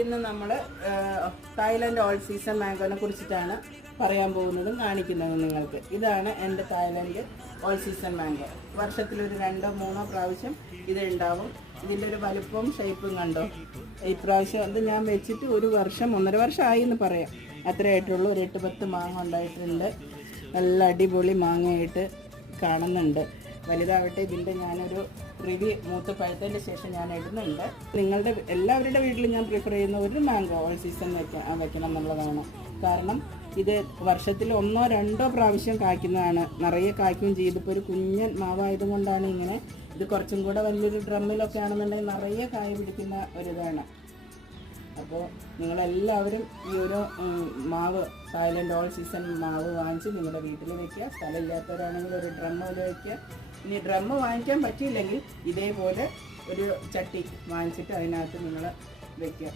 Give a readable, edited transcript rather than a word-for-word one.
ഇന്ന് നമ്മൾ Thailand all season മാംഗോനെ കുറിച്ചിട്ടാണ് പറയാൻ പോകുന്നതും കാണിക്കുന്നതും നിങ്ങൾക്ക്. ഇതാണ് എൻ്റെ തായ്ലൻഡ് ഓൾ സീസൺ മാംഗോ. വർഷത്തിലൊരു 2-3 പ്രാവശ്യം ഇത് ഉണ്ടാവും. ഇതിൻ്റെ ഒരു വലുപ്പവും ഷേപ്പും കണ്ടോ. ഈ പ്രാവശ്യം അത് ഞാൻ വെച്ചിട്ട് 1-1.5 വർഷമായി എന്ന് പറയാം. അത്രയായിട്ടുള്ളൂ. ഒരു 8-10 മാങ്ങ ഉണ്ടായിട്ടുണ്ട്. നല്ല അടിപൊളി മാങ്ങയായിട്ട് കാണുന്നുണ്ട്. വലുതാവട്ടെ. ഇതിൻ്റെ ഞാനൊരു റിവ്യൂ മൂത്ത് പഴുത്തതിൻ്റെ ശേഷം ഞാൻ ഇടുന്നുണ്ട്. നിങ്ങളുടെ എല്ലാവരുടെ വീട്ടിലും ഞാൻ പ്രിഫർ ചെയ്യുന്ന ഒരു മാംഗോ ഓൾ സീസൺ വെക്കണം എന്നുള്ളതാണ്. കാരണം ഇത് വർഷത്തിൽ 1-2 പ്രാവശ്യം കായ്ക്കുന്നതാണ്. നിറയെ കായ്ക്കുകയും ചെയ്തു. ഇപ്പോൾ ഒരു കുഞ്ഞൻ മാവായതുകൊണ്ടാണ് ഇങ്ങനെ. ഇത് കുറച്ചും കൂടെ വലിയൊരു ഡ്രമ്മിലൊക്കെ ആണെന്നുണ്ടെങ്കിൽ നിറയെ കായ പിടിക്കുന്ന ഒരിതാണ്. അപ്പോൾ നിങ്ങളെല്ലാവരും ഈ ഒരു മാവ്, തായ്ലൻഡ് ഓൾ സീസൺ മാവ് വാങ്ങിച്ച് നിങ്ങളുടെ വീട്ടിൽ വയ്ക്കുക. സ്ഥലമില്ലാത്തവരാണെങ്കിൽ ഒരു ഡ്രമ്മ് പോലെ വയ്ക്കുക. ഇനി ഡ്രമ്മ് വാങ്ങിക്കാൻ പറ്റിയില്ലെങ്കിൽ ഇതേപോലെ ഒരു ചട്ടി വാങ്ങിച്ചിട്ട് അതിനകത്ത് നിങ്ങൾ വയ്ക്കുക.